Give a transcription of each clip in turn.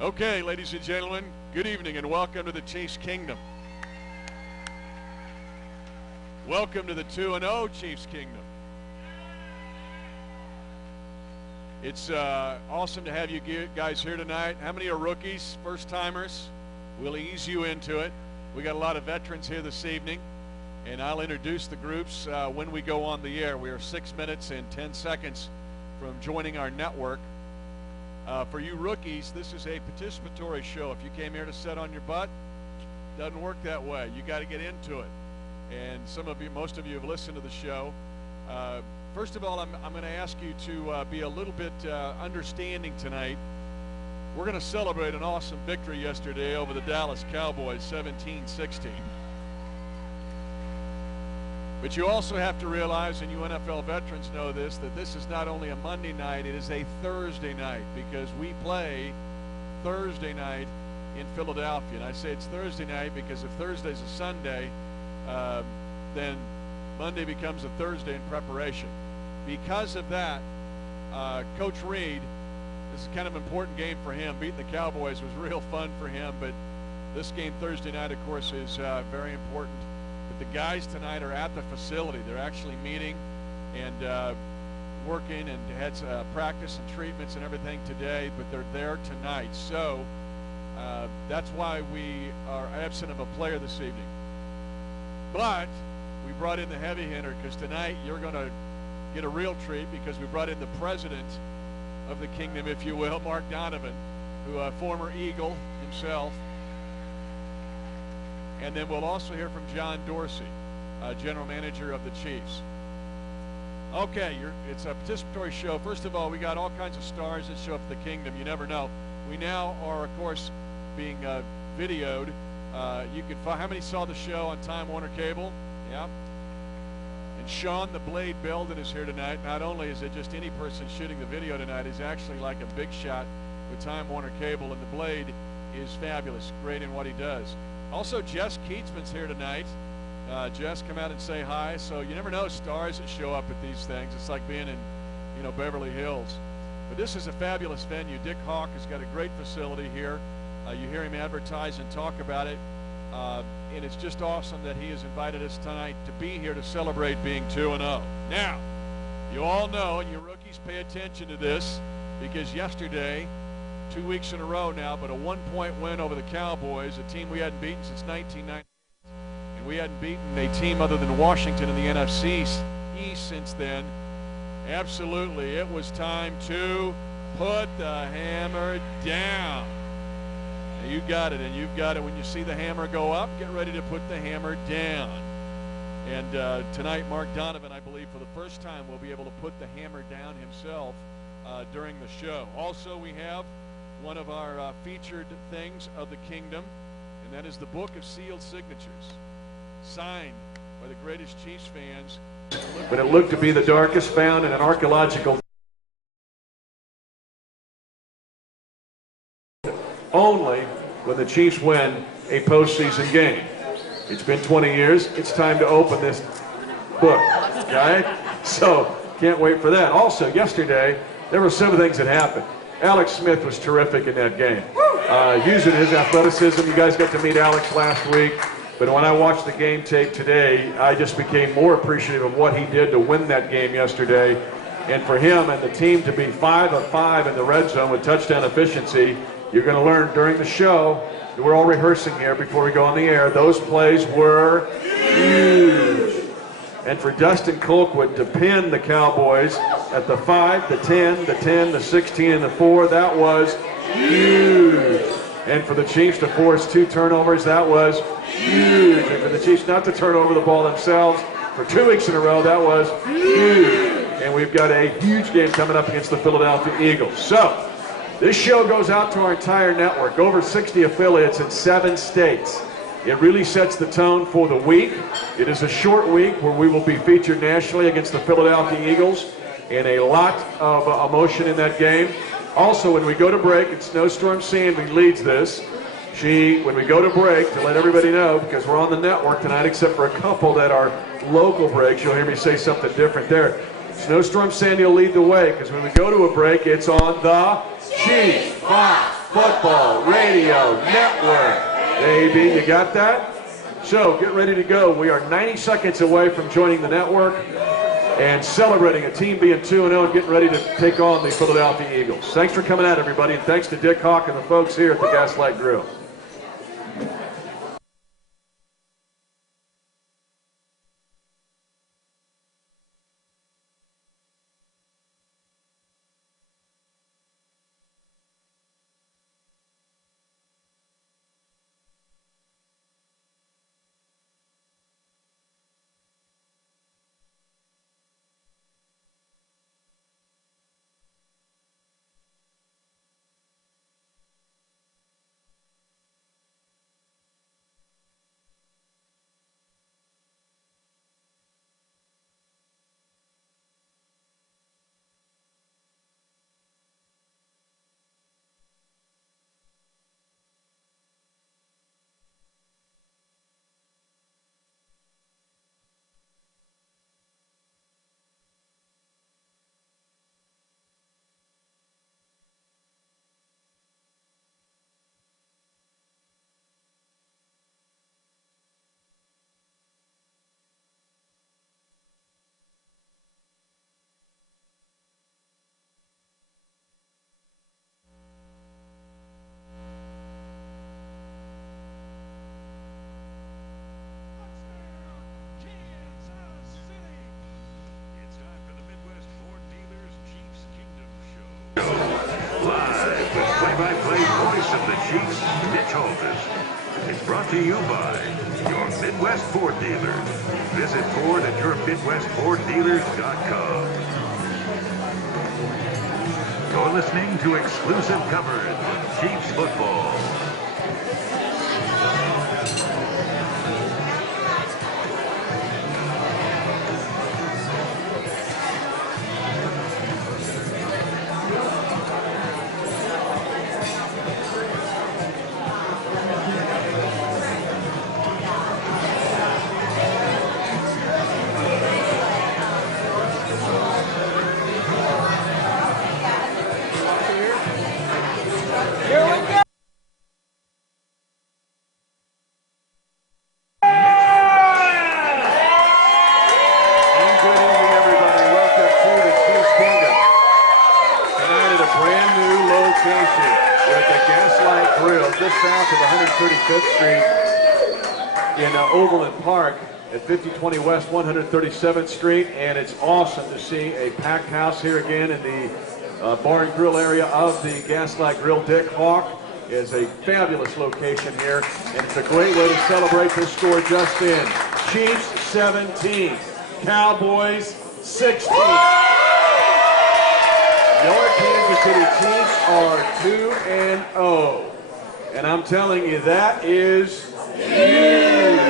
Okay, ladies and gentlemen, good evening and welcome to the Chiefs Kingdom. Welcome to the 2-0 Chiefs Kingdom. It's awesome to have you guys here tonight. How many are rookies, first-timers? We'll ease you into it. We got a lot of veterans here this evening, and I'll introduce the groups when we go on the air. We are 6 minutes and 10 seconds from joining our network. For you rookies, this is a participatory show. If you came here to sit on your butt, it doesn't work that way. You got to get into it. And most of you have listened to the show. First of all, I'm going to ask you to be a little bit understanding tonight. We're going to celebrate an awesome victory yesterday over the Dallas Cowboys, 17-16. But you also have to realize, and you NFL veterans know this, that this is not only a Monday night, it is a Thursday night, because we play Thursday night in Philadelphia. And I say it's Thursday night because if Thursday's a Sunday, then Monday becomes a Thursday in preparation. Because of that, Coach Reed, this is kind of an important game for him. Beating the Cowboys was real fun for him, but this game Thursday night, of course, is very important. But the guys tonight are at the facility. They're actually meeting and working and had practice and treatments and everything today, but they're there tonight. So that's why we are absent of a player this evening. But we brought in the heavy hitter because tonight you're going to get a real treat because we brought in the president of the kingdom, if you will, Mark Donovan, who a former Eagle himself. And then we'll also hear from John Dorsey, general manager of the Chiefs. Okay, it's a participatory show. First of all, we got all kinds of stars that show up at the kingdom. You never know. We now are, of course, being videoed. You can find, how many saw the show on Time Warner Cable? Yeah. And Sean the Blade Belden is here tonight. Not only is it just any person shooting the video tonight, he's actually like a big shot with Time Warner Cable, and the Blade is fabulous, great in what he does. Also, Jess Keatsman's here tonight. Jess, come out and say hi. So you never know stars that show up at these things. It's like being in, Beverly Hills. But this is a fabulous venue. Dick Hawk has got a great facility here. You hear him advertise and talk about it. And it's just awesome that he has invited us tonight to be here to celebrate being 2-0. Now, you all know, and you rookies pay attention to this, because yesterday, 2 weeks in a row now, but a one-point win over the Cowboys, a team we hadn't beaten since 1998. And we hadn't beaten a team other than Washington in the NFC East since then. Absolutely, it was time to put the hammer down. Now, you got it, and you've got it. When you see the hammer go up, get ready to put the hammer down. And tonight, Mark Donovan, I believe, for the first time, will be able to put the hammer down himself during the show. Also, we have one of our featured things of the kingdom, and that is the Book of Sealed Signatures, signed by the greatest Chiefs fans. But it looked to be the darkest found in an archaeological only when the Chiefs win a postseason game. It's been 20 years. It's time to open this book, okay? So can't wait for that. Also, yesterday, there were some things that happened. Alex Smith was terrific in that game. Using his athleticism. You guys got to meet Alex last week. But when I watched the game tape today, I just became more appreciative of what he did to win that game yesterday. And for him and the team to be 5 of 5 in the red zone with touchdown efficiency, you're going to learn during the show. We're all rehearsing here before we go on the air. Those plays were huge. And for Dustin Colquitt to pin the Cowboys at the 5, the 10, the 10, the 16, and the 4, that was huge. And for the Chiefs to force 2 turnovers, that was huge. And for the Chiefs not to turn over the ball themselves for 2 weeks in a row, that was huge. And we've got a huge game coming up against the Philadelphia Eagles. So this show goes out to our entire network, over 60 affiliates in 7 states. It really sets the tone for the week. It is a short week where we will be featured nationally against the Philadelphia Eagles, and a lot of emotion in that game. Also, when we go to break, it's Snowstorm Sandy leads this. When we go to break, to let everybody know, because we're on the network tonight, except for a couple that are local breaks, you'll hear me say something different there. Snowstorm Sandy will lead the way, because when we go to a break, it's on the Chiefs. 5, Football Radio Network. Baby, you got that? So get ready to go. We are 90 seconds away from joining the network and celebrating a team being 2-0 and getting ready to take on the Philadelphia Eagles. Thanks for coming out, everybody, and thanks to Dick Hawk and the folks here at the Gaslight Grill. Play-by-play voice of the Chiefs, Mitch Holthus. It's brought to you by your Midwest Ford dealer. Visit Ford at your MidwestFordDealers.com. You're listening to exclusive coverage of Chiefs football. Overland Park at 5020 West 137th Street, and it's awesome to see a packed house here again in the bar and grill area of the Gaslight Grill. Dick Hawk is a fabulous location here, and it's a great way to celebrate this score just in. Chiefs 17, Cowboys 16. Your Kansas City Chiefs are 2-0, and I'm telling you, that is huge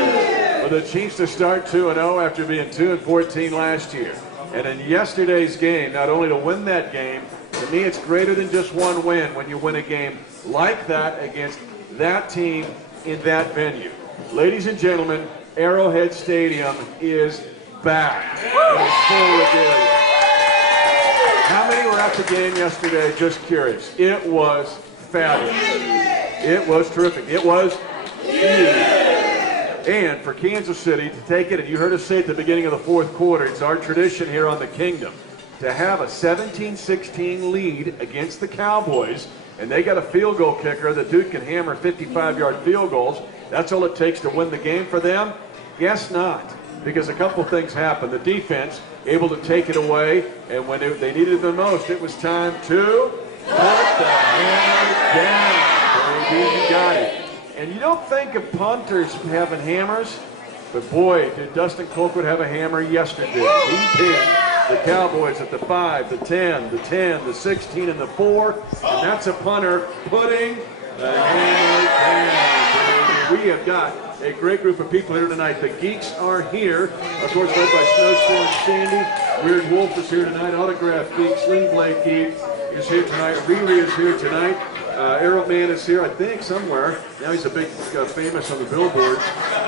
for the Chiefs to start 2-0 after being 2-14 last year. And in yesterday's game, not only to win that game, to me it's greater than just one win when you win a game like that against that team in that venue. Ladies and gentlemen, Arrowhead Stadium is back. It is full regalia. How many were at the game yesterday? Just curious. It was fabulous. It was terrific. It was huge. And for Kansas City to take it, and you heard us say at the beginning of the fourth quarter, it's our tradition here on the Kingdom to have a 17-16 lead against the Cowboys, and they got a field goal kicker. The dude can hammer 55-yard field goals. That's all it takes to win the game for them? Guess not, because a couple things happened. The defense able to take it away, and when they needed it the most, it was time to put the hammer down. Baby, you got it. And you don't think of punters having hammers, but boy, did Dustin Colquitt have a hammer yesterday. He pinned the Cowboys at the 5, the 10, the 10, the 16, and the 4, and that's a punter putting the hammer down. We have got a great group of people here tonight. The Geeks are here, of course, led by Snowstorm Sandy. Weird Wolf is here tonight. Autograph Geek, Sling Blade Geek is here tonight. Riri is here tonight. Arrow Man is here, I think, somewhere. Now he's a big famous on the billboards.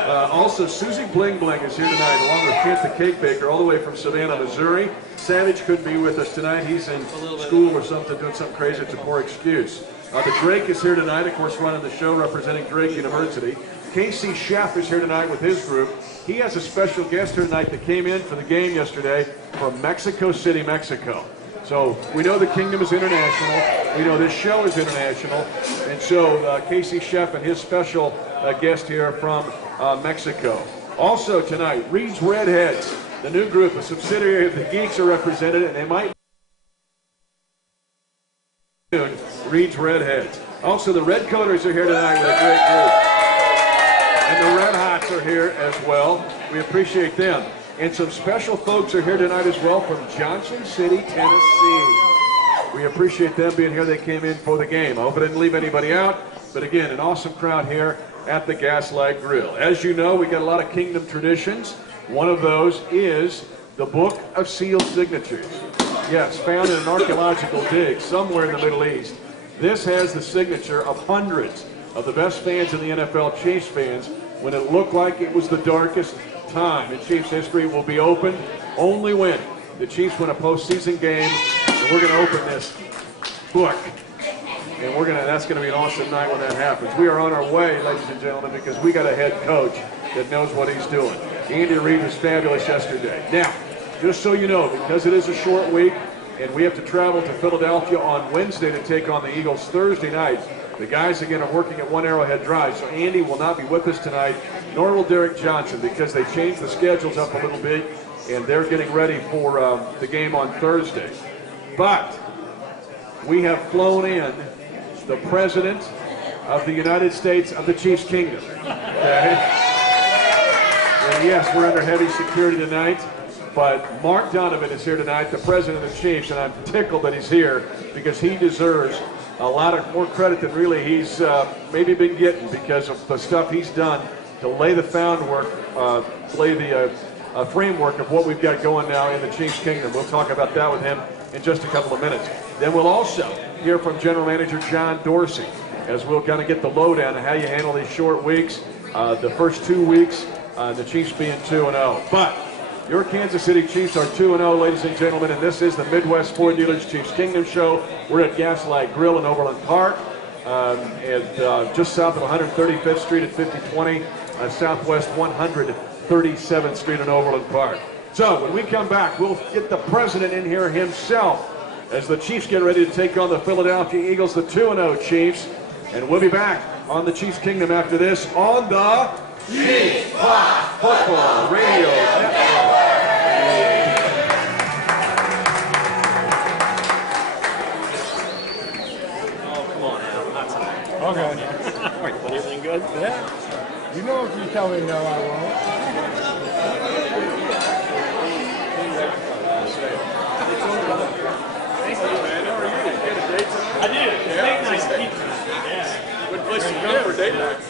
Also, Susie Bling Bling is here tonight, along with Kent the Cake Baker, all the way from Savannah, Missouri. Savage couldn't be with us tonight. He's in school or something, doing something crazy. It's a poor excuse. The Drake is here tonight, of course, running the show, representing Drake University. Casey Sheff is here tonight with his group. He has a special guest here tonight that came in for the game yesterday from Mexico City, Mexico. So we know the Kingdom is international. We know this show is international. And so Casey Sheff and his special guest here from Mexico. Also tonight, Reed's Redheads, the new group, a subsidiary of the Geeks, are represented, and they might Reed's Redheads. Also, the Red Coaters are here tonight with a great group. And the Red Hots are here as well. We appreciate them. And some special folks are here tonight as well from Johnson City, Tennessee. We appreciate them being here. They came in for the game. I hope I didn't leave anybody out. But again, an awesome crowd here at the Gaslight Grill. As you know, we got a lot of Kingdom traditions. One of those is the Book of Sealed Signatures. Yes, found in an archaeological dig somewhere in the Middle East. This has the signature of hundreds of the best fans in the NFL, Chiefs fans, when it looked like it was the darkest time in Chiefs history. Will be opened only when the Chiefs win a postseason game, and we're going to open this book. And that's going to be an awesome night when that happens. We are on our way, ladies and gentlemen, because we got a head coach that knows what he's doing. Andy Reid was fabulous yesterday. Now, just so you know, because it is a short week and we have to travel to Philadelphia on Wednesday to take on the Eagles Thursday night, the guys again are working at One Arrowhead Drive, so Andy will not be with us tonight, nor will Derek Johnson, because they changed the schedules up a little bit and they're getting ready for the game on Thursday. But we have flown in the President of the United States of the Chiefs Kingdom. Okay? And yes, we're under heavy security tonight. But Mark Donovan is here tonight, the president of the Chiefs, and I'm tickled that he's here because he deserves a lot of more credit than really he's maybe been getting because of the stuff he's done to lay the framework of what we've got going now in the Chiefs Kingdom. We'll talk about that with him in just a couple of minutes. Then we'll also hear from General Manager John Dorsey as we'll kind of get the lowdown on how you handle these short weeks. The first 2 weeks, the Chiefs being 2-0. But your Kansas City Chiefs are 2-0, ladies and gentlemen, and this is the Midwest Ford Dealers Chiefs Kingdom Show. We're at Gaslight Grill in Overland Park, just south of 135th Street at 5020, southwest 137th Street in Overland Park. So when we come back, we'll get the president in here himself as the Chiefs get ready to take on the Philadelphia Eagles, the 2-0 Chiefs. And we'll be back on the Chiefs Kingdom after this on the Chiefs Football Radio Network. Okay. Everything good? Yeah. You know if you tell me no, I won't. I did. Yeah. Nice to meet you. Yeah. Good place to come for date night.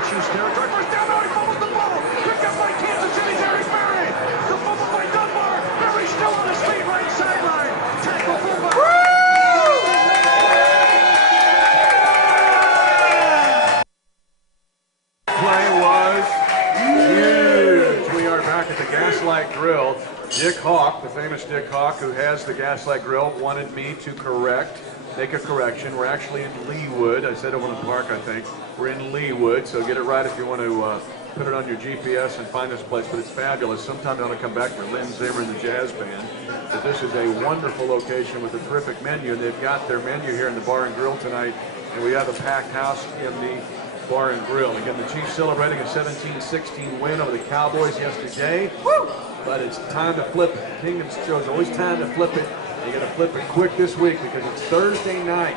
in Chiefs territory. First down, now he fumbles the ball. Picked up by Kansas City's Eric Berry. The fumble by Dunbar. Berry still on his feet, right sideline. Tackle fullback. Play was huge. We are back at the Gaslight Grill. Dick Hawk, the famous Dick Hawk, who has the Gaslight Grill, wanted me to make a correction. We're actually in Leawood. I said Overland Park, I think. We're in Leawood, so get it right if you want to put it on your GPS and find this place, but it's fabulous. Sometime I want to come back for Lynn Zimmer and the Jazz Band. But this is a wonderful location with a terrific menu. They've got their menu here in the Bar and Grill tonight, and we have a packed house in the Bar and Grill. Again, the Chiefs celebrating a 17-16 win over the Cowboys yesterday. Woo! But it's time to flip it. The Kingdom's show is always time to flip it. You got to flip it quick this week because it's Thursday night,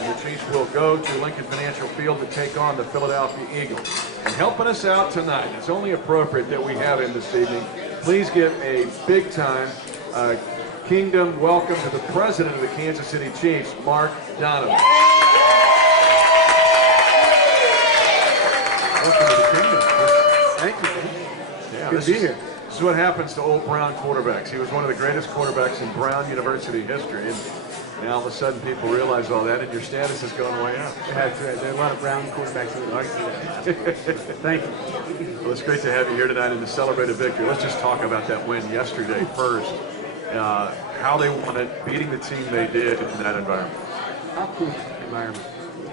and the Chiefs will go to Lincoln Financial Field to take on the Philadelphia Eagles. And helping us out tonight, it's only appropriate that we have him this evening. Please give a big time Kingdom welcome to the president of the Kansas City Chiefs, Mark Donovan. Welcome to the Kingdom. Thank you. Yeah, Good to be here. This is what happens to old Brown quarterbacks. He was one of the greatest quarterbacks in Brown University history. And now all of a sudden people realize all that, and your status has gone way up. That's right. There are a lot of Brown quarterbacks who would argue that. Thank you. Well, it's great to have you here tonight and to celebrate a victory. Let's just talk about that win yesterday first. How they won it, beating the team they did in that environment. How cool environment.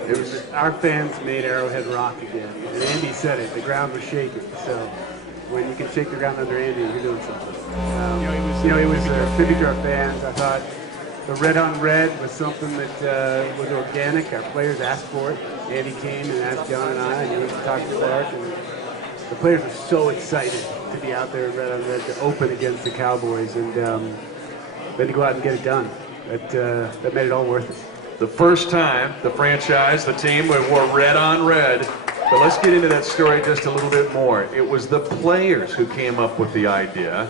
It was our fans made Arrowhead rock again. And Andy said it. The ground was shaking. So when you can shake the ground under Andy, you're doing something. It was a tribute to our fans. I thought the red on red was something that was organic. Our players asked for it. Andy came and asked John and I, and he went to talk to Clark. And the players were so excited to be out there in red on red to open against the Cowboys, and then to go out and get it done. That made it all worth it. The first time the franchise, the team, wore red on red. But let's get into that story just a little bit more. It was the players who came up with the idea.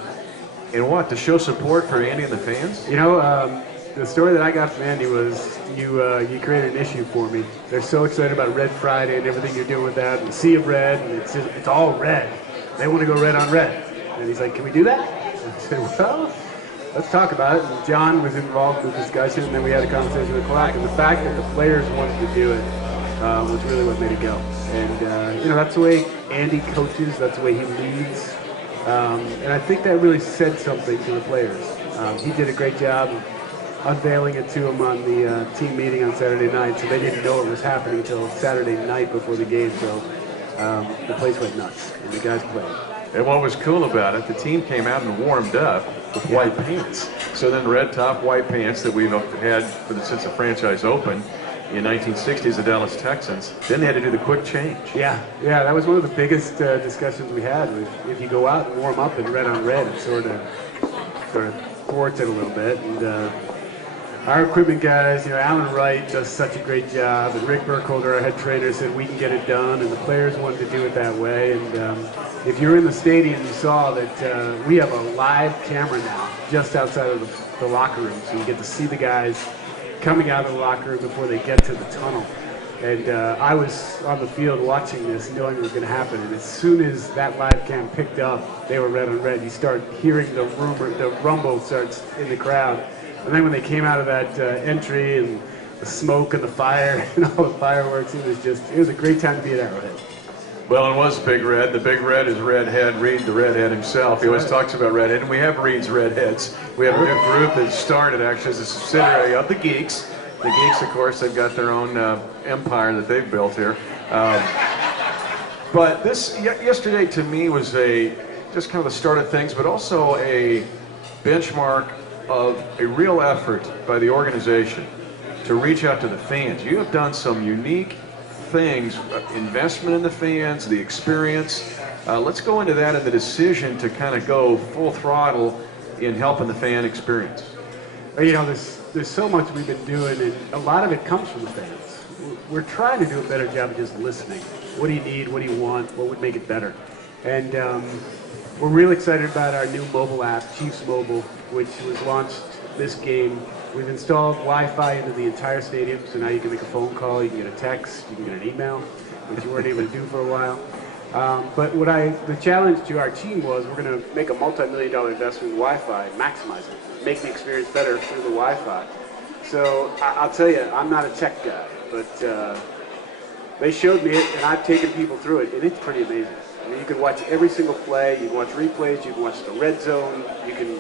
And what, to show support for Andy and the fans? You know, the story that I got from Andy was you created an issue for me. They're so excited about Red Friday and everything you're doing with that, and the sea of red, and it's all red. They want to go red on red. And he's like, can we do that? And I said, well, let's talk about it. And John was involved in the discussion, and then we had a conversation with Clark. And the fact that the players wanted to do it was really what made it go. And, that's the way Andy coaches. That's the way he leads. And I think that really said something to the players. He did a great job of unveiling it to them on the team meeting on Saturday night, so they didn't know it was happening until Saturday night before the game. So the place went nuts, and the guys played. And what was cool about it, the team came out and warmed up with white pants. So then red top, white pants that we've had since the franchise opened in 1960 as the Dallas Texans. Then they had to do the quick change. Yeah, that was one of the biggest discussions we had. Was if you go out and warm up in red on red, it sort of thwarts it a little bit. And our equipment guys, Alan Wright does such a great job, and Rick Burkholder, our head trainer, said we can get it done, and the players wanted to do it that way. And if you're in the stadium, you saw that we have a live camera now just outside of the locker room, so you get to see the guys coming out of the locker room before they get to the tunnel. And I was on the field watching this, knowing it was going to happen. And as soon as that live cam picked up, they were red on red. You start hearing the rumble starts in the crowd. And then when they came out of that entry and the smoke and the fire and all the fireworks, it was a great time to be at Arrowhead. Well, it was Big Red. The Big Red is Redhead, Reed the Redhead himself. He always talks about Redhead, and we have Reed's Redheads. We have a new group that started actually as a subsidiary of the Geeks. The Geeks, of course, they've got their own empire that they've built here. But this yesterday to me was just kind of the start of things, but also a benchmark of a real effort by the organization to reach out to the fans. You have done some unique things, investment in the fans, the experience. Let's go into that and the decision to kind of go full throttle in helping the fan experience. There's so much we've been doing, and a lot of it comes from the fans. We're trying to do a better job of just listening. What do you need? What do you want? What would make it better? And we're really excited about our new mobile app, Chiefs Mobile, which was launched this game. We've installed Wi-Fi into the entire stadium, so now you can make a phone call, you can get a text, you can get an email. which you weren't able to do for a while. But the challenge to our team was we're going to make a multi-million-dollar investment in Wi-Fi, maximize it, make the experience better through the Wi-Fi. So I'll tell you, I'm not a tech guy, but they showed me it, and I've taken people through it, and it's pretty amazing. I mean, you can watch every single play, you can watch replays, you can watch the red zone, you can.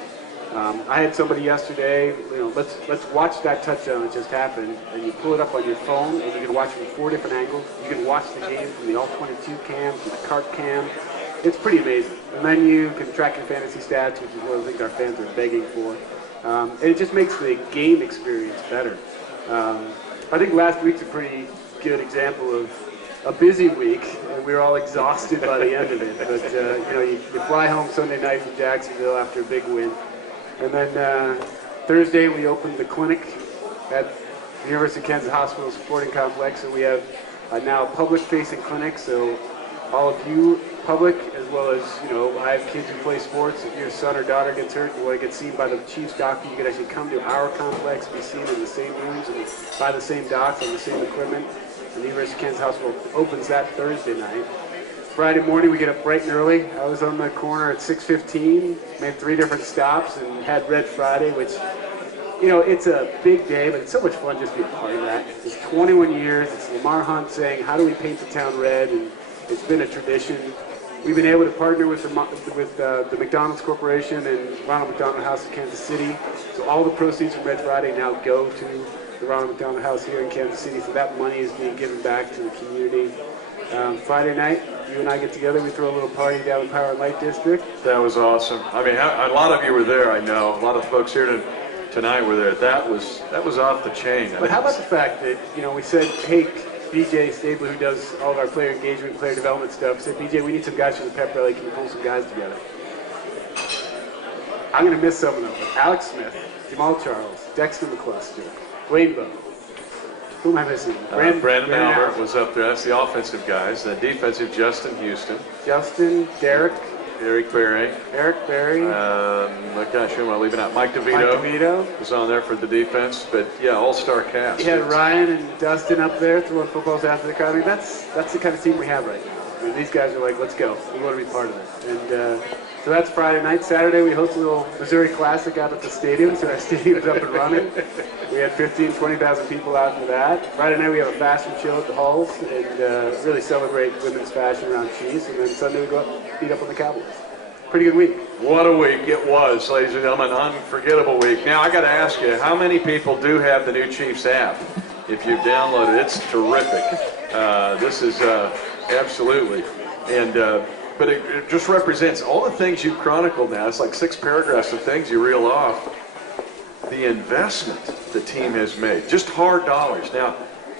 I had somebody yesterday, let's watch that touchdown that just happened, and you pull it up on your phone, and you can watch from 4 different angles. You can watch the game from the All-22 cam, from the cart cam. It's pretty amazing. And then you can track your fantasy stats, which is what I think our fans are begging for. And it just makes the game experience better. I think last week's a pretty good example of a busy week, and we were all exhausted by the end of it. But you fly home Sunday night from Jacksonville after a big win. And then Thursday we opened the clinic at the University of Kansas Hospital Sporting Complex. So we have now a public-facing clinic. So all of you public, as well as, I have kids who play sports. If your son or daughter gets hurt, you want to get seen by the Chiefs doctor, you can actually come to our complex, be seen in the same rooms and by the same docs on the same equipment. And the University of Kansas Hospital opens that Thursday night. Friday morning, we get up bright and early. I was on the corner at 6:15, made 3 different stops, and had Red Friday, which, it's a big day, but it's so much fun just to be a part of that. It's 21 years. It's Lamar Hunt saying, how do we paint the town red? And it's been a tradition. We've been able to partner with the McDonald's Corporation and Ronald McDonald House in Kansas City. So all the proceeds from Red Friday now go to the Ronald McDonald House here in Kansas City. So that money is being given back to the community. Friday night, you and I get together, we throw a little party down in Power and Light District. That was awesome. I mean, a lot of you were there, I know. A lot of folks here tonight were there. That was off the chain. But how about the fact that, we said, hey, BJ Stabler, who does all of our player engagement, player development stuff, said, BJ, we need some guys from the pep rally. Can you pull some guys together? I'm going to miss some of them. But Alex Smith, Jamal Charles, Dexter McCluster, Wayne Bowe. Who am I missing? Brandon Albert was up there. That's the offensive guys. The defensive, Justin Houston. Justin, Derek Berry. Gosh, who am I leaving out? Mike DeVito was on there for the defense. But, yeah, all-star cast. You had Ryan and Dustin up there throwing footballs after the crowd. I mean, that's the kind of team we have right now. I mean, these guys are like, let's go. We want to be part of it. And so that's Friday night. Saturday, we host a little Missouri Classic out at the stadium. So our stadium's up and running. We had 15,000, 20,000 people out for that. Friday night, we have a fashion show at the Halls and really celebrate women's fashion around Chiefs. And then Sunday, we go up beat up on the Cowboys. Pretty good week. What a week it was, ladies and gentlemen. Unforgettable week. Now, I got to ask you, how many people do have the new Chiefs app? If you've downloaded it, it's terrific. This is absolutely. And but it just represents all the things you've chronicled now. It's like 6 paragraphs of things you reel off. The investment the team has made, just hard dollars. Now,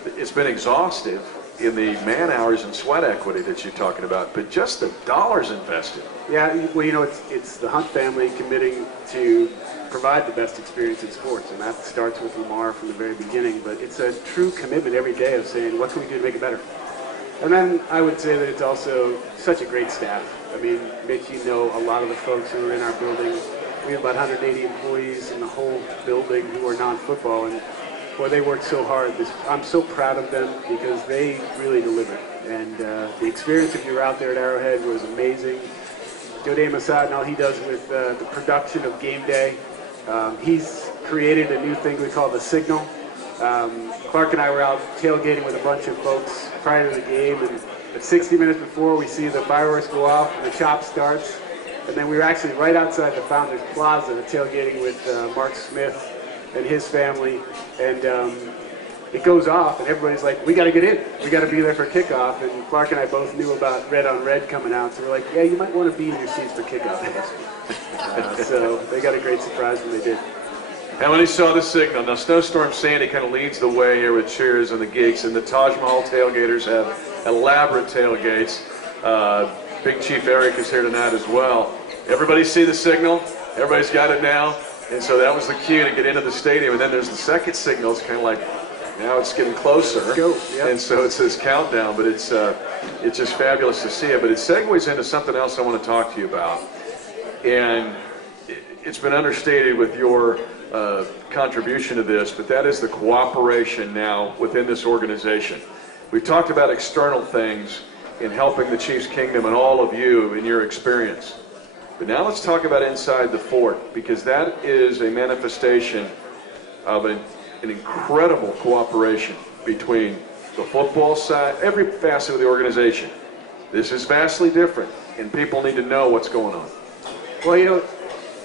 it's been exhaustive in the man hours and sweat equity that you're talking about, but just the dollars invested. Yeah, well, it's the Hunt family committing to provide the best experience in sports, and that starts with Lamar from the very beginning, but it's a true commitment every day of saying, what can we do to make it better? And then I would say that it's also such a great staff. I mean, Mitch, you know a lot of the folks who are in our building. We have about 180 employees in the whole building who are non-football, and boy, they work so hard. I'm so proud of them because they really delivered. And the experience, if you were out there at Arrowhead, was amazing. Joe Masad and all he does with the production of game day. He's created a new thing we call the Signal. Clark and I were out tailgating with a bunch of folks prior to the game, and at 60 minutes before, we see the fireworks go off and the chop starts. And then we were actually right outside the Founders Plaza tailgating with Mark Smith and his family, and it goes off, and everybody's like, we got to get in. We got to be there for kickoff, and Clark and I both knew about Red on Red coming out, so we're like, yeah, you might want to be in your seats for kickoff. So they got a great surprise when they did. And when he saw the signal, now Snowstorm Sandy kind of leads the way here with cheers and the geeks, and the Taj Mahal tailgaters have elaborate tailgates. Big Chief Eric is here tonight as well. Everybody see the signal? Everybody's got it now. And so that was the cue to get into the stadium. And then there's the second signal. It's kind of like, now it's getting closer. Let's go. Yep. And so it says countdown, but it's just fabulous to see it. But it segues into something else I want to talk to you about. And it's been understated with your contribution to this, but that is the cooperation now within this organization. We've talked about external things in helping the Chiefs Kingdom and all of you in your experience. But now let's talk about inside the fort, because that is a manifestation of an incredible cooperation between the football side, every facet of the organization. This is vastly different, and people need to know what's going on. Well, you know,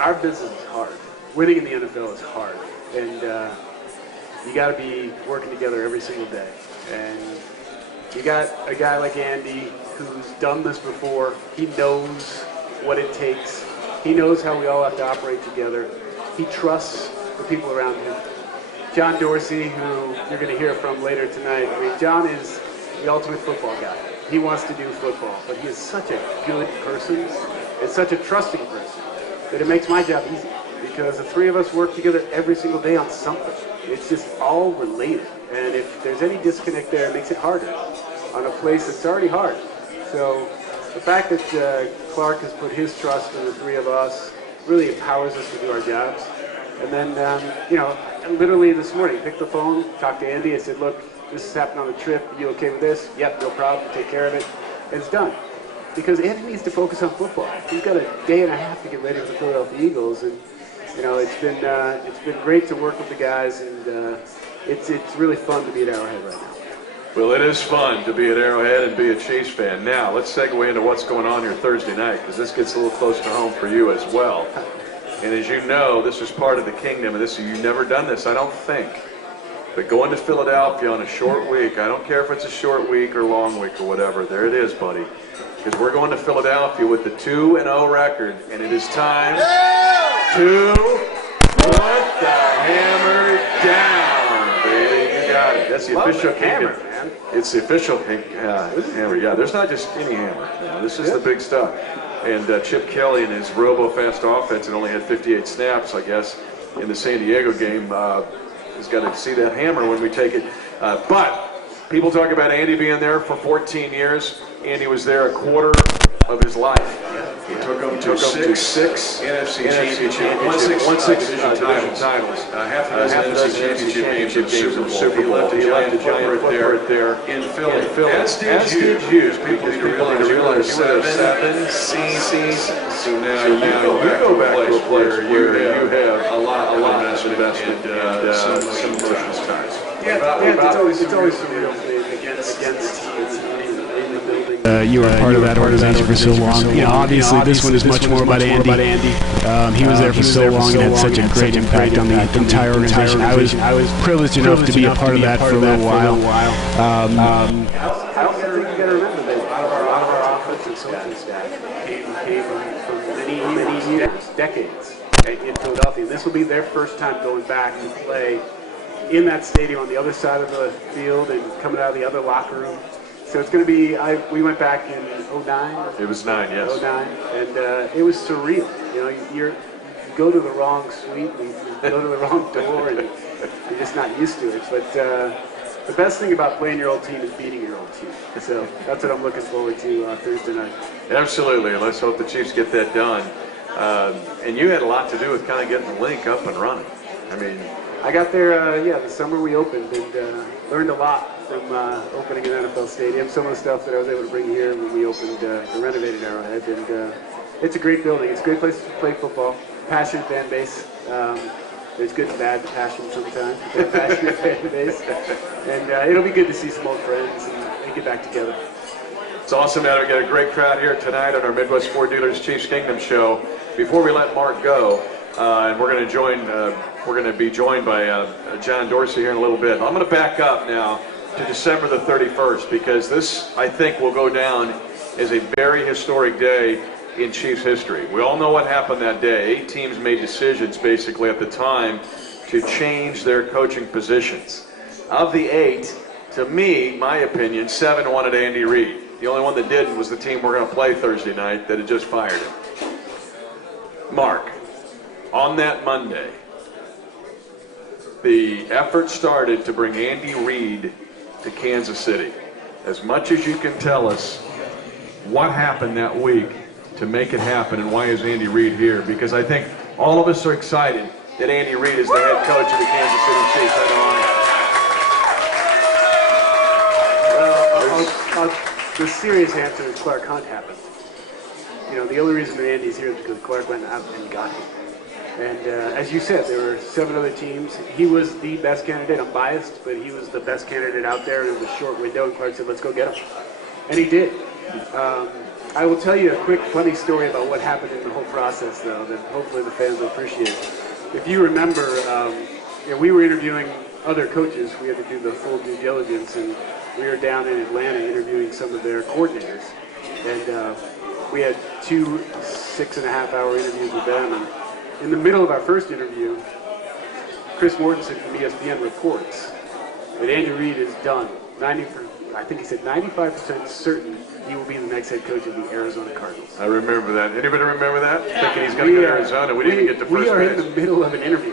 our business is hard. Winning in the NFL is hard, and you got to be working together every single day. And you got a guy like Andy who's done this before. He knows what it takes. He knows how we all have to operate together. He trusts the people around him. John Dorsey, who you're going to hear from later tonight. I mean, John is the ultimate football guy. He wants to do football, but he is such a good person and such a trusting person that it makes my job easy, because the three of us work together every single day on something. It's just all related, and if there's any disconnect there, it makes it harder on a place that's already hard. So the fact that Clark has put his trust in the three of us really empowers us to do our jobs. And then, you know, literally this morning, picked the phone, talked to Andy, I said, look, this has happened on the trip, are you okay with this? Yep, no problem, take care of it. And it's done. Because Andy needs to focus on football. He's got a day and a half to get ready for the Philadelphia Eagles, and you know, it's been great to work with the guys, and it's really fun to be at Arrowhead right now. Well, it is fun to be at Arrowhead and be a Chiefs fan. Now, let's segue into what's going on here Thursday night, because this gets a little close to home for you as well. And as you know, this is part of the kingdom, and you've never done this, I don't think. But going to Philadelphia on a short week, I don't care if it's a short week or long week or whatever, there it is, buddy. Because we're going to Philadelphia with the 2-0 record, and it is time to put the hammer down, baby. You got it. That's the official kingdom. Hammer, man. It's the official hammer. Yeah, there's not just any hammer. No, this is the big stuff. And Chip Kelly and his robo-fast offense, and only had 58 snaps, I guess, in the San Diego game, has got to see that hammer when we take it. But people talk about Andy being there for 14 years. Andy was there a quarter of his life. He took him to six NFC championships, won six division titles, half of his NFC championship games, Super Bowl. He left a giant footprint there in Philly. As did Hughes. People need to realize you have 7 seasons. So now you go back to a player you have a lot of investment and some emotions ties. Yeah, it's always surreal playing against the team. You were part of that organization for so long. You know, obviously this one is much more about Andy. He was there for so long and had such a great impact on the entire organization. I was privileged enough to be a part of that for a little while. I also think you got to remember that a lot of our offensive coaching staff came from many years, decades in Philadelphia. And this will be their first time going back to play in that stadium on the other side of the field and coming out of the other locker room. So it's going to be, we went back in 09. It was 9, yes. 09, and it was surreal. You know, you go to the wrong suite, you go to the wrong door, and you're just not used to it. But the best thing about playing your old team is beating your old team. So that's what I'm looking forward to Thursday night. Absolutely, and let's hope the Chiefs get that done. And you had a lot to do with kind of getting the link up and running. I mean, I got there, the summer we opened, and learned a lot from opening an NFL stadium. Some of the stuff that I was able to bring here when we opened the renovated Arrowhead, and it's a great building. It's a great place to play football. Passionate fan base. There's good and bad passion sometimes. Passionate fan base, and it'll be good to see some old friends and get back together. it's awesome that we got a great crowd here tonight on our Midwest Ford Dealers Chiefs Kingdom show. Before we let Mark go, and we're going to be joined by John Dorsey here in a little bit. I'm going to back up now to December the 31st, because this, I think, will go down as a very historic day in Chiefs history. We all know what happened that day. 8 teams made decisions basically at the time to change their coaching positions. Of the 8, to me, my opinion, 7 wanted Andy Reid. The only one that didn't was the team we're going to play Thursday night that had just fired him. Mark, on that Monday, the effort started to bring Andy Reid to Kansas City. As much as you can tell us what happened that week to make it happen, and why is Andy Reid here? Because I think all of us are excited that Andy Reid is the head coach of the Kansas City Chiefs. I know I am. Well, The serious answer is Clark Hunt happened. You know, the only reason that Andy's here is because Clark went out and got him. And as you said, there were 7 other teams. He was the best candidate. I'm biased, but he was the best candidate out there in a short window, and Clark said, let's go get him. And he did. I will tell you a quick funny story about what happened in the whole process, though, that hopefully the fans will appreciate. If you remember, we were interviewing other coaches. We had to do the full due diligence, and we were down in Atlanta interviewing some of their coordinators. And we had 2 6.5-hour interviews with them. And in the middle of our first interview, Chris Mortensen from ESPN reports that Andy Reid is done. I think he said 95% certain he will be the next head coach of the Arizona Cardinals. I remember that. Anybody remember that? Thinking he's going to go to Arizona. We didn't even get to first base. We are base. in the middle of an interview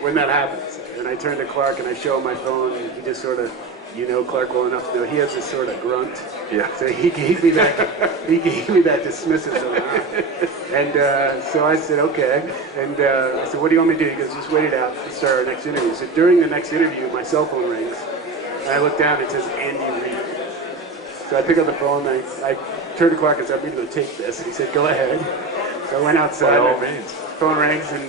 when that happens. And I turn to Clark and I show him my phone, and he just sort of, you know Clark well enough to know he has this sort of grunt. Yeah. So he gave me that. He gave me that dismissive. And so I said, okay. And I said, what do you want me to do? He goes, just wait it out. Let's start our next interview. So during the next interview, my cell phone rings, and I look down and it says Andy Reid. So I pick up the phone, and I turned to Clark and said, I'm going to take this. And he said, go ahead. So I went outside. By all means. Phone rings, and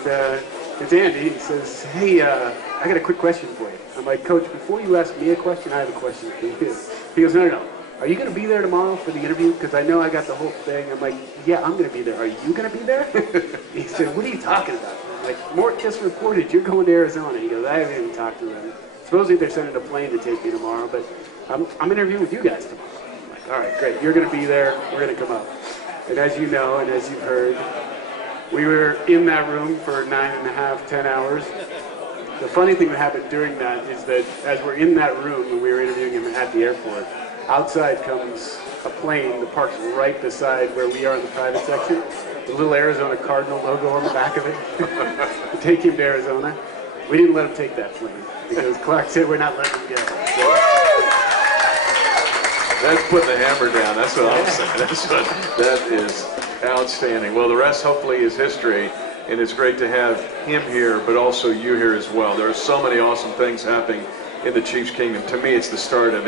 it's Andy. He says, hey, I got a quick question for you. I'm like, Coach, before you ask me a question, I have a question for you. He goes, no. Are you going to be there tomorrow for the interview? Because I know I got the whole thing. I'm like, yeah, I'm going to be there. Are you going to be there? He said, what are you talking about? I'm like, Mort just reported you're going to Arizona. He goes, I haven't even talked to them. Supposedly they're sending a plane to take me tomorrow, but I'm interviewing with you guys tomorrow. I'm like, all right, great. You're going to be there. We're going to come up. And as you know, and as you've heard, we were in that room for 9.5, 10 hours. The funny thing that happened during that is that as we're in that room and we were interviewing him at the airport, outside comes a plane that parks right beside where we are in the private section. The little Arizona Cardinal logo on the back of it. To take him to Arizona. We didn't let him take that plane because Clark said we're not letting him go. So, That's putting the hammer down. That's what I'm saying. That is outstanding. Well, the rest hopefully is history, and it's great to have him here, but also you here as well. There are so many awesome things happening in the Chiefs Kingdom. To me, it's the start of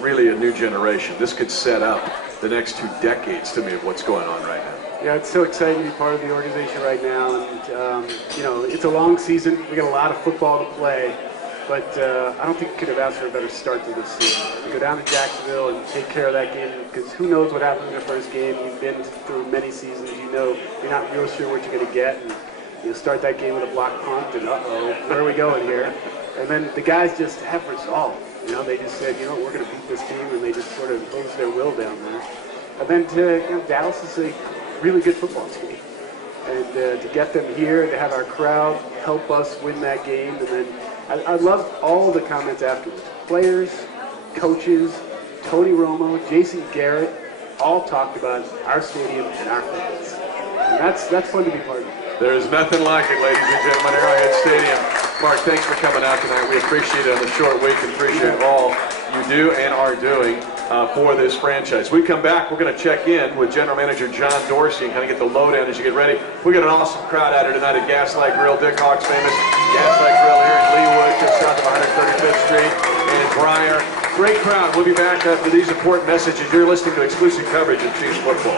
really a new generation. This could set up the next 2 decades to me of what's going on right now. Yeah, it's so exciting to be part of the organization right now, and it's a long season. We got a lot of football to play, but I don't think we could have asked for a better start to this season. To go down to Jacksonville and take care of that game, because who knows what happened in the first game. You've been through many seasons. You know you're not real sure what you're going to get, and you start that game with a block punt, and where are we going here? And then the guys just have resolve. They just said, we're going to beat this team, and they just sort of imposed their will down there. And then Dallas is a really good football team. And to get them here, to have our crowd help us win that game. And then I love all the comments afterwards. Players, coaches, Tony Romo, Jason Garrett, all talked about our stadium and our fans. And that's fun to be part of. There is nothing like it, ladies and gentlemen, Arrowhead Stadium. Mark, thanks for coming out tonight. We appreciate it on the short week and appreciate all you do and are doing for this franchise. We come back, we're going to check in with General Manager John Dorsey and kind of get the lowdown as you get ready. We got an awesome crowd out here tonight at Gaslight Grill, Dick Hawk's famous Gaslight Grill here in Leawood, just south of 135th Street and Briar. Great crowd. We'll be back after these important messages. You're listening to exclusive coverage of Chiefs football.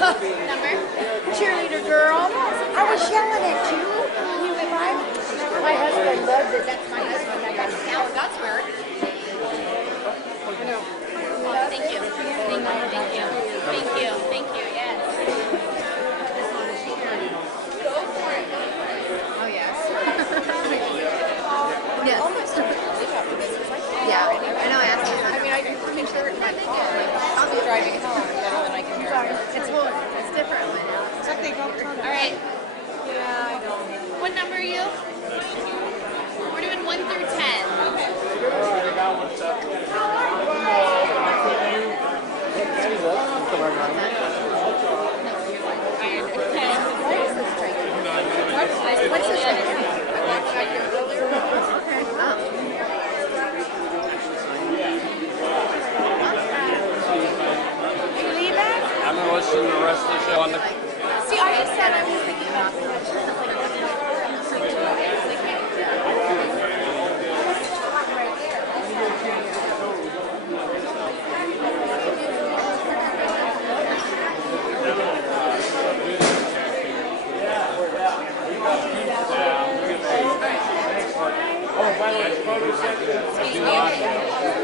Number? Cheerleader girl. I was yelling at you. You and my husband loved it. That's my husband. I got now that's where. Thank you. Thank you. Thank you. Thank you. Thank you. Yes. Go for it. Oh yes. Yes. Almost. Yeah. I know. I mean, I can hear it in my car. I'll be driving home, and I can hear it. It's different. All right. Yeah, I know. What number are you? We're doing 1 through 10. What's this one? I'm going to listen to the rest of the show on the... See, I just said I was thinking about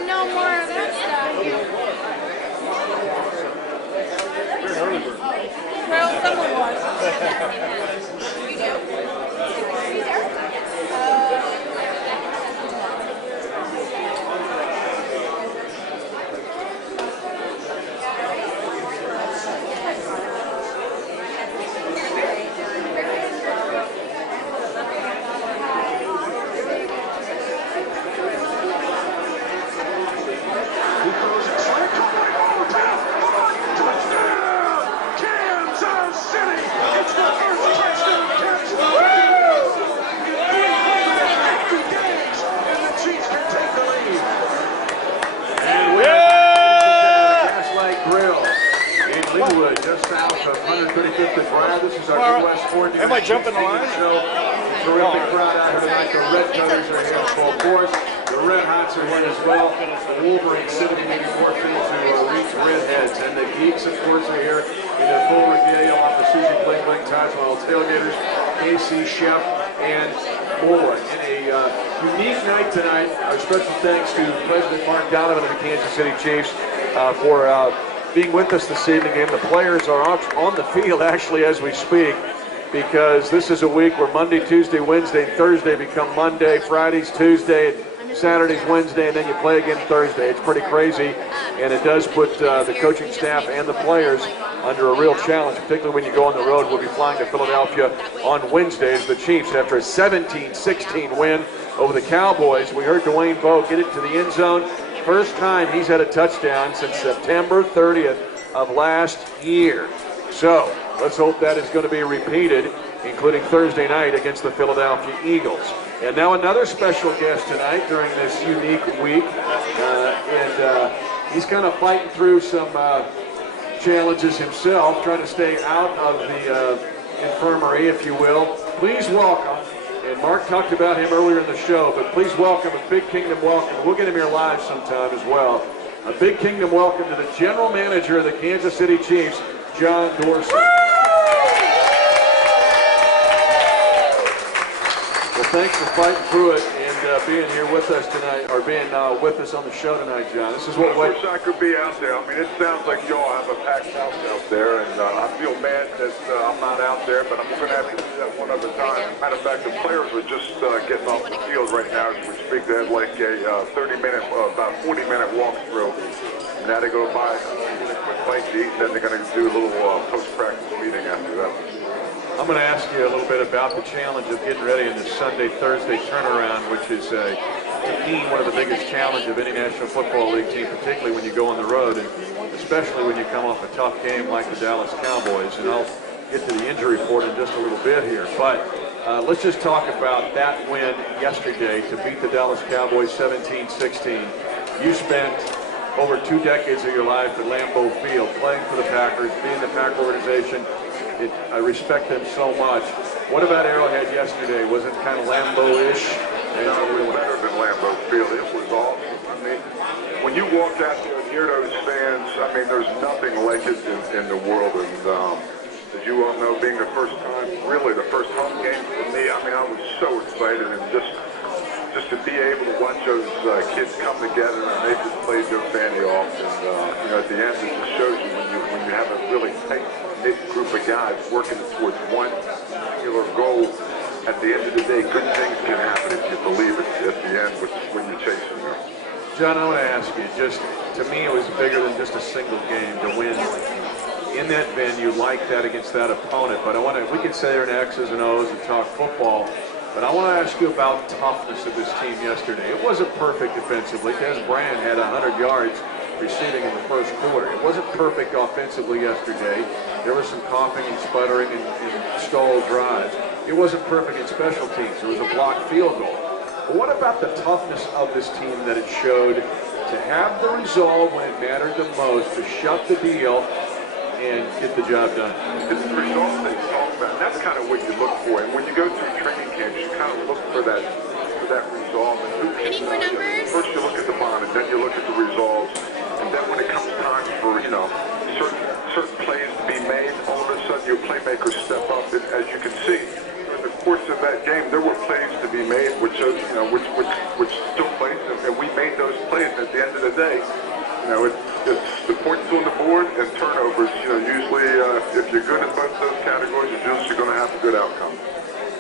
no more of that stuff. Well, someone was. You do? You there? Just south of 135th and Broad. This is our Midwest Sporting Am I jumping the line? show. Terrific crowd out here tonight. The Red Cutters are here in full force. The Red Hots are here as well. The Wolverines sitting in 84 feet to reach Redheads. And the Geeks, of course, are here in their full regalia off the Susie Bling Bling Taj Mahal Tailgaters, KC Chef, and more. In a unique night tonight, our special thanks to President Mark Donovan of the Kansas City Chiefs for being with us this evening. And the players are on the field actually as we speak, because this is a week where Monday, Tuesday, Wednesday, and Thursday become Monday, Fridays, Tuesday, and Saturdays, Wednesday, and then you play again Thursday. It's pretty crazy, and it does put the coaching staff and the players under a real challenge, particularly when you go on the road. We'll be flying to Philadelphia on Wednesday as the Chiefs, after a 17-16 win over the Cowboys. We heard Dwayne Bowe get it to the end zone. First time he's had a touchdown since September 30th of last year. So let's hope that is going to be repeated, including Thursday night against the Philadelphia Eagles. And now another special guest tonight during this unique week. He's kind of fighting through some challenges himself, trying to stay out of the infirmary, if you will. Please welcome, and Mark talked about him earlier in the show, but please welcome, a big kingdom welcome. We'll get him here live sometime as well. A big kingdom welcome to the general manager of the Kansas City Chiefs, John Dorsey. Well, thanks for fighting through it and being here with us tonight, or being with us on the show tonight, John. This is what I wish I could be out there. I mean, it sounds like you all have a packed house out there, and I feel bad that I'm not out there, but I'm going to have to do that one other time. Matter of fact, the players are just getting off the field right now as we speak. They have like a 30-minute, about 40-minute walkthrough. Now they go by, get a quick bite to eat, and then they're going to do a little post-practice meeting after that. I'm going to ask you a little bit about the challenge of getting ready in this Sunday-Thursday turnaround, which is to me one of the biggest challenges of any National Football League team, particularly when you go on the road, and especially when you come off a tough game like the Dallas Cowboys. And I'll get to the injury report in just a little bit here. But let's just talk about that win yesterday to beat the Dallas Cowboys 17-16. You spent over 2 decades of your life at Lambeau Field playing for the Packers, being the Packer organization. I respect them so much. What about Arrowhead yesterday? Was it kind of Lambeau-ish? No, it was better than Lambeau Field. It was awesome. I mean, when you walked out there and hear those fans, I mean, there's nothing like it in the world. And as you all know, being the first time, really the first home game for me. I mean, I was so excited, and just to be able to watch those kids come together, and they just played their fanny off. And you know, at the end, it just shows you when you have a really tight-knit group of guys working towards one singular goal. At the end of the day, good things can happen if you believe it at the end when you're chasing them. John, I want to ask you, just to me, it was bigger than just a single game to win in that venue like that against that opponent. But we can sit there in X's and O's and talk football, but I want to ask you about toughness of this team yesterday. It wasn't perfect defensively. Des Bryant had 100 yards receiving in the first quarter. It wasn't perfect offensively yesterday. There was some coughing and sputtering and stalled drives. It wasn't perfect in special teams. There was a blocked field goal. But what about the toughness of this team that it showed to have the resolve when it mattered the most, to shut the deal and get the job done? It's the results that you talk about, and that's kind of what you look for. And when you go through training camps, you kind of look for that resolve. And Any more numbers? First you look at the bond, and then you look at the results. And then when it comes time for, you know, certain plays to be made, all of a sudden your playmakers step up. And as you can see, during the course of that game, there were plays to be made, which took place, and we made those plays. And at the end of the day, you know, it's the points on the board and turnovers. You know, usually if you're good at both those categories, you're going to have a good outcome.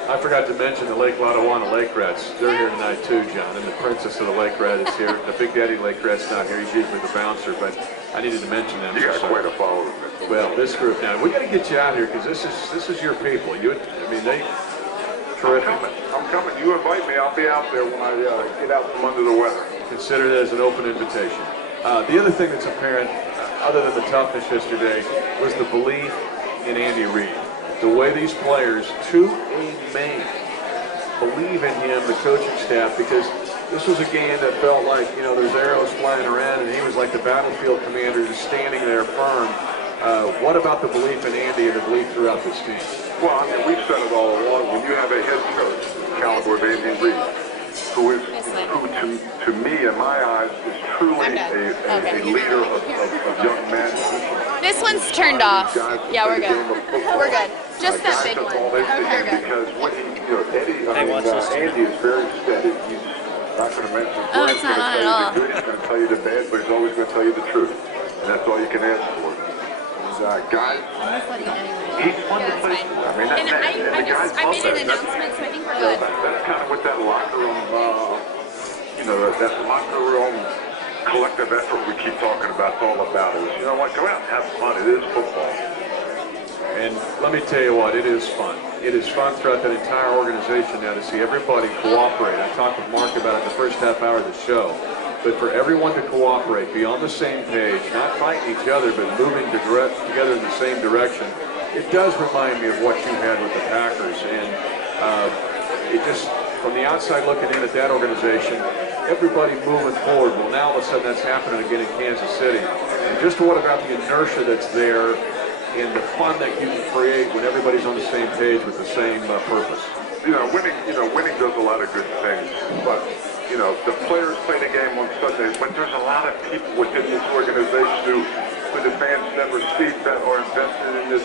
I forgot to mention the Lake Lotawana Lake Rats. They're here tonight too, John, and the princess of the Lake Rat is here. The Big Daddy Lake Rat's not here. He's usually the bouncer, but I needed to mention them. You got quite a following. Well, this group now, we got to get you out here because this is your people. They terrific. I'm coming. You invite me, I'll be out there when I get out from under the weather. Consider it as an open invitation. The other thing that's apparent, other than the toughness yesterday, was the belief in Andy Reid. The way these players, to a man, believe in him, the coaching staff, because this was a game that felt like, you know, there's arrows flying around, and he was like the battlefield commander just standing there firm. What about the belief in Andy and the belief throughout this team? Well, I mean, we've said it all along. When you have a head coach, caliber of Andy Reid, who to me, in my eyes, is truly a leader of young men. This one's turned off. Yeah, we're good. We're good. Just that big one. Okay, because when Andy is very steady. He's not going to mention. Oh, it's not on at all. He's going to tell you the bad, but he's always going to tell you the truth, and that's all you can ask for. Guys, he's fun to play. I mean, I made an announcement, so I think we're good. That's kind of what that locker room, that locker room collective effort we keep talking about is all about. Is, you know what, go out and have fun. It is football. And let me tell you what, it is fun. It is fun throughout that entire organization now to see everybody cooperate. I talked with Mark about it in the first half hour of the show. But for everyone to cooperate, be on the same page, not fighting each other, but moving together in the same direction, it does remind me of what you had with the Packers. And it just, from the outside looking in at that organization, everybody moving forward. Well, now all of a sudden that's happening again in Kansas City. And just what about the inertia that's there and the fun that you can create when everybody's on the same page with the same purpose? Winning does a lot of good things, but the players play the game on Sunday, but there's a lot of people within this organization who the fans never see that are invested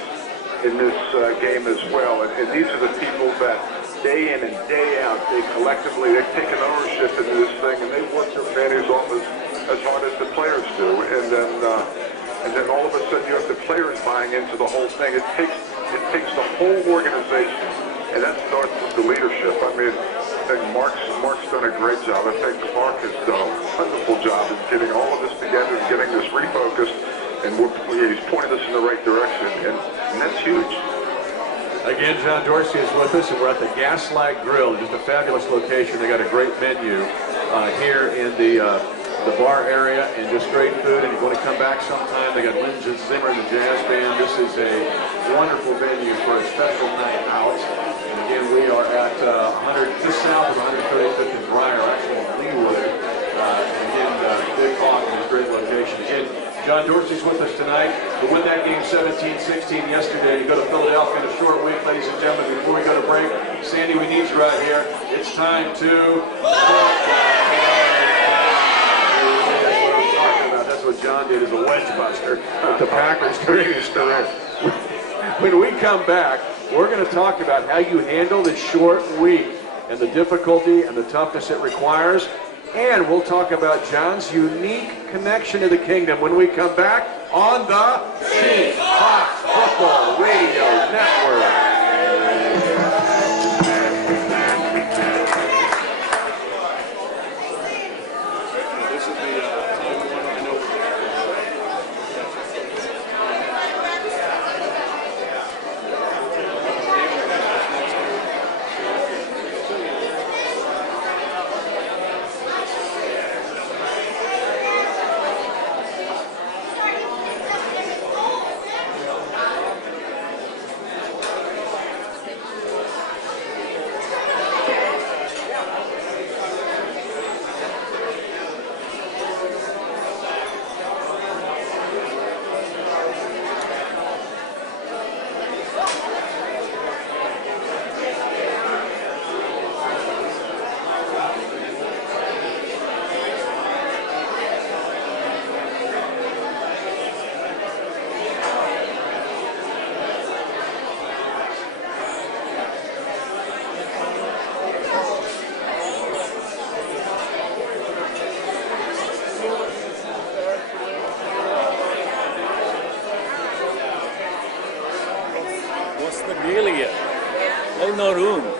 in this game as well. And these are the people that day in and day out, they've taken ownership into this thing, and they work their fannies off as hard as the players do. And then all of a sudden you have the players buying into the whole thing. It takes the whole organization, and that starts with the leadership. I mean, I think Mark's done a great job. I think Mark has done a wonderful job in getting all of this together and getting this refocused, and he's pointed us in the right direction, and that's huge. Again, John Dorsey is with us, and we're at the Gaslight Grill, just a fabulous location. They got a great menu here in the bar area, and just great food. And if you want to come back sometime, they got Lindsay Zimmer and the Jazz Band. This is a wonderful venue for a special night out. And again, we are at just south of 135th and Briar, actually in Leewood. And again, Big Hawk is a great location. Again, John Dorsey's with us tonight. To win that game 17-16 yesterday, you go to Philadelphia in a short week, ladies and gentlemen. Before we go to break, Sandy, we need you right here. It's time to... That's what John did as a wedge buster with the Packers during his career. When we come back, we're going to talk about how you handle this short week and the difficulty and the toughness it requires. And we'll talk about John's unique connection to the Kingdom when we come back on the Chiefs Fox Football Radio Network. What's the deal here? There's no room.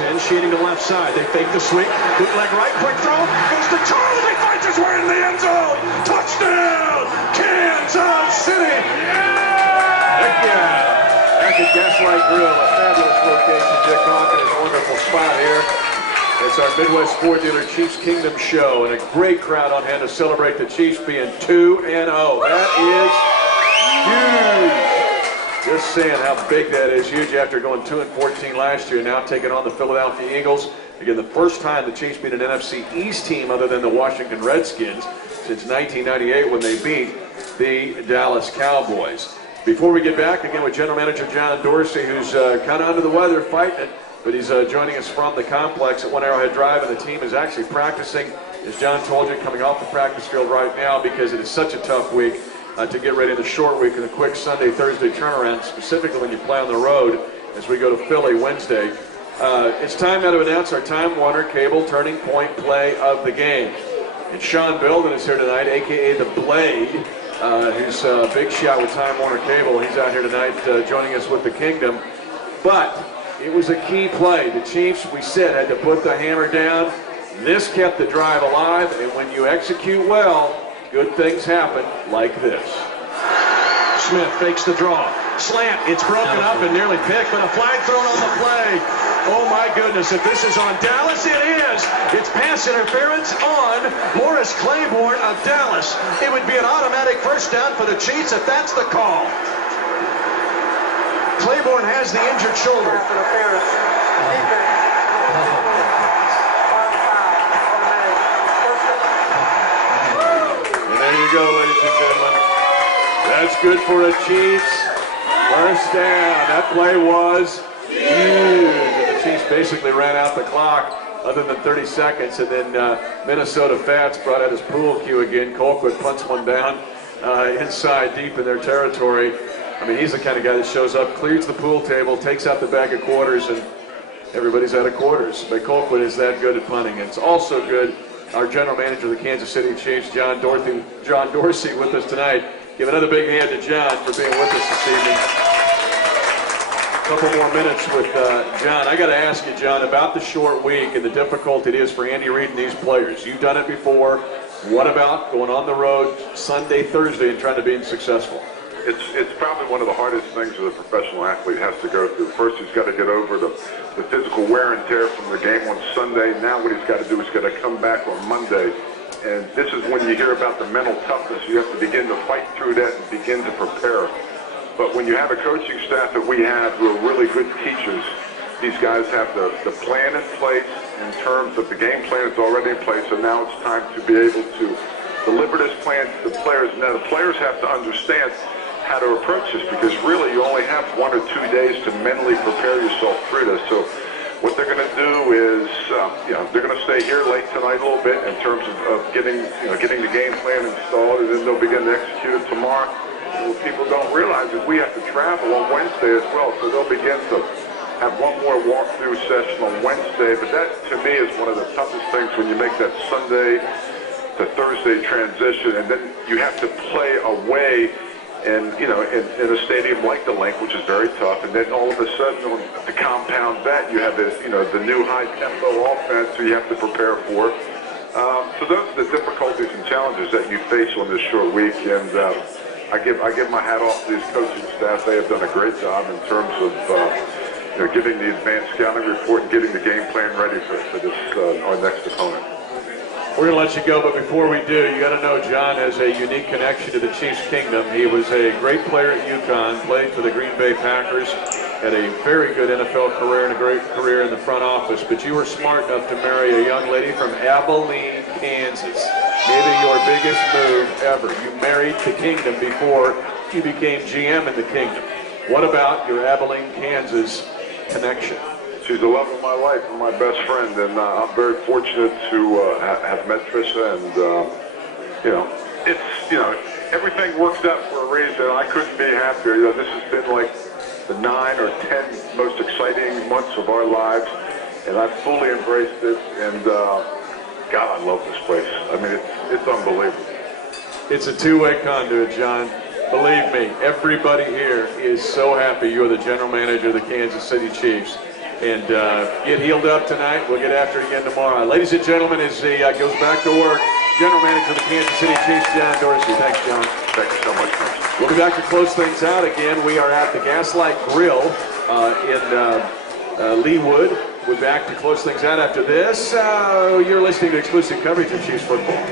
Initiating the left side. They fake the swing. Good leg right. Quick throw. Goes to Charles. He finds his way in the end zone. Touchdown, Kansas City. Yeah! Heck yeah. Back at Gaslight Grill, a fabulous location. Dick Hawkins' wonderful spot here. It's our Midwest Ford Dealer Chiefs Kingdom show, and a great crowd on hand to celebrate the Chiefs being 2-0. That is huge. Just saying how big that is. Huge after going 2-14 last year, now taking on the Philadelphia Eagles. Again, the first time the Chiefs beat an NFC East team other than the Washington Redskins since 1998 when they beat the Dallas Cowboys. Before we get back, again, with General Manager John Dorsey, who's kind of under the weather, fighting it, but he's joining us from the complex at One Arrowhead Drive, and the team is actually practicing, as John told you, coming off the practice field right now because it is such a tough week. To get ready in the short week and a quick Sunday, Thursday turnaround, specifically when you play on the road as we go to Philly Wednesday. It's time now to announce our Time Warner Cable Turning Point play of the game. And Sean Bilden is here tonight, a.k.a. The Blade, who's a big shot with Time Warner Cable. He's out here tonight joining us with the Kingdom. But it was a key play. The Chiefs, we said, had to put the hammer down. This kept the drive alive, and when you execute well, good things happen like this. Smith fakes the draw. Slant, it's broken up and nearly picked, but a flag thrown on the play. Oh my goodness, if this is on Dallas, it is. It's pass interference on Morris Claiborne of Dallas. It would be an automatic first down for the Chiefs if that's the call. Claiborne has the injured shoulder. And there you go, ladies and gentlemen. That's good for a Chiefs first down. That play was huge. And the Chiefs basically ran out the clock other than 30 seconds. And then Minnesota Fats brought out his pool cue again. Colquitt punts one down inside deep in their territory. I mean, he's the kind of guy that shows up, clears the pool table, takes out the bag of quarters, and everybody's out of quarters. But Colquitt is that good at punting. And it's also good, our general manager of the Kansas City Chiefs, John Dorsey, with us tonight. Give another big hand to John for being with us this evening. A couple more minutes with John. I got to ask you, John, about the short week and the difficulty it is for Andy Reid and these players. You've done it before. What about going on the road Sunday, Thursday, and trying to be successful? It's probably one of the hardest things that a professional athlete has to go through. First, he's got to get over the physical wear and tear from the game on Sunday. Now what he's got to do is got to come back on Monday. And this is when you hear about the mental toughness. You have to begin to fight through that and begin to prepare. But when you have a coaching staff that we have who are really good teachers, these guys have the plan in place in terms of the game plan is already in place. So now it's time to be able to deliver this plan to the players. Now the players have to understand how to approach this, because really you only have 1 or 2 days to mentally prepare yourself through this. So what they're going to do is, they're going to stay here late tonight a little bit in terms of getting the game plan installed, and then they'll begin to execute it tomorrow. And what people don't realize is we have to travel on Wednesday as well, so they'll begin to have one more walkthrough session on Wednesday. But that, to me, is one of the toughest things when you make that Sunday to Thursday transition, and then you have to play away. And, in a stadium like the Link, which is very tough, and then all of a sudden on the compound bet, you have this, the new high-tempo offense so you have to prepare for. So those are the difficulties and challenges that you face on this short week, and I give my hat off to these coaching staff. They have done a great job in terms of giving the advanced scouting report and getting the game plan ready for this our next opponent. We're going to let you go, but before we do, you got to know John has a unique connection to the Chiefs Kingdom. He was a great player at UConn, played for the Green Bay Packers, had a very good NFL career and a great career in the front office. But you were smart enough to marry a young lady from Abilene, Kansas. Maybe your biggest move ever. You married the Kingdom before you became GM in the Kingdom. What about your Abilene, Kansas connection? She's the love of my life and my best friend, and I'm very fortunate to have met Trisha. And everything works out for a reason. I couldn't be happier. This has been like the 9 or 10 most exciting months of our lives, and I've fully embraced it. And God, I love this place. I mean, it's unbelievable. It's a two-way conduit, John. Believe me, everybody here is so happy you're the general manager of the Kansas City Chiefs. And get healed up tonight. We'll get after it again tomorrow. Ladies and gentlemen, as he goes back to work, General Manager of the Kansas City Chiefs, John Dorsey. Thanks, John. Thank you so much. We'll be back to close things out again. We are at the Gaslight Grill in Leawood. We'll be back to close things out after this. You're listening to exclusive coverage of Chiefs football.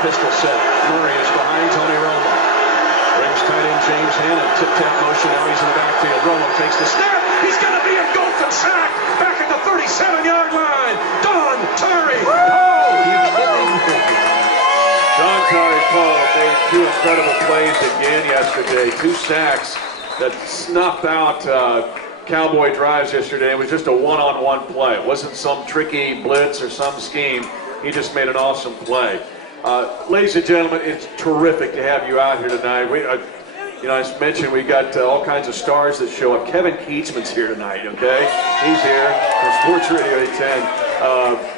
pistol set. Murray is behind Tony Romo. Brings tight end James Hannon. Tip-tap motion. Now he's in the backfield. Romo takes the snap. He's going to be engulfed and sacked. Back at the 37-yard line. Don Terry Poe. You kidding me? Don Terry Poe made two incredible plays again yesterday. 2 sacks that snuffed out Cowboy drives yesterday. It was just a one-on-one play. It wasn't some tricky blitz or some scheme. He just made an awesome play. Ladies and gentlemen, it's terrific to have you out here tonight. As mentioned, we got all kinds of stars that show up. Kevin Keatsman's here tonight, okay? He's here from Sports Radio 810.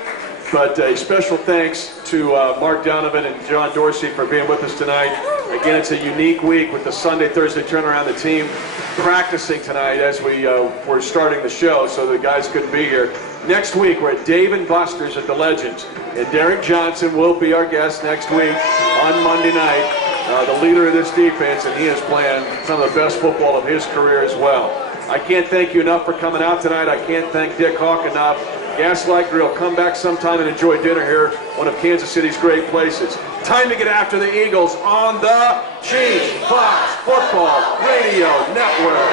But a special thanks to Mark Donovan and John Dorsey for being with us tonight. Again, it's a unique week with the Sunday, Thursday turnaround. The team practicing tonight as we're starting the show, so the guys couldn't be here. Next week, we're at Dave & Buster's at the Legends. And Derek Johnson will be our guest next week on Monday night, the leader of this defense, and he is playing some of the best football of his career as well. I can't thank you enough for coming out tonight. I can't thank Dick Hawk enough. Gaslight Grill, come back sometime and enjoy dinner here, one of Kansas City's great places. Time to get after the Eagles on the Chiefs Fox Football Radio Network.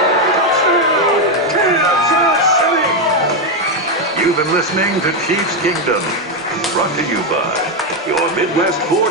Kansas City! You've been listening to Chiefs Kingdom, brought to you by your Midwest Ford.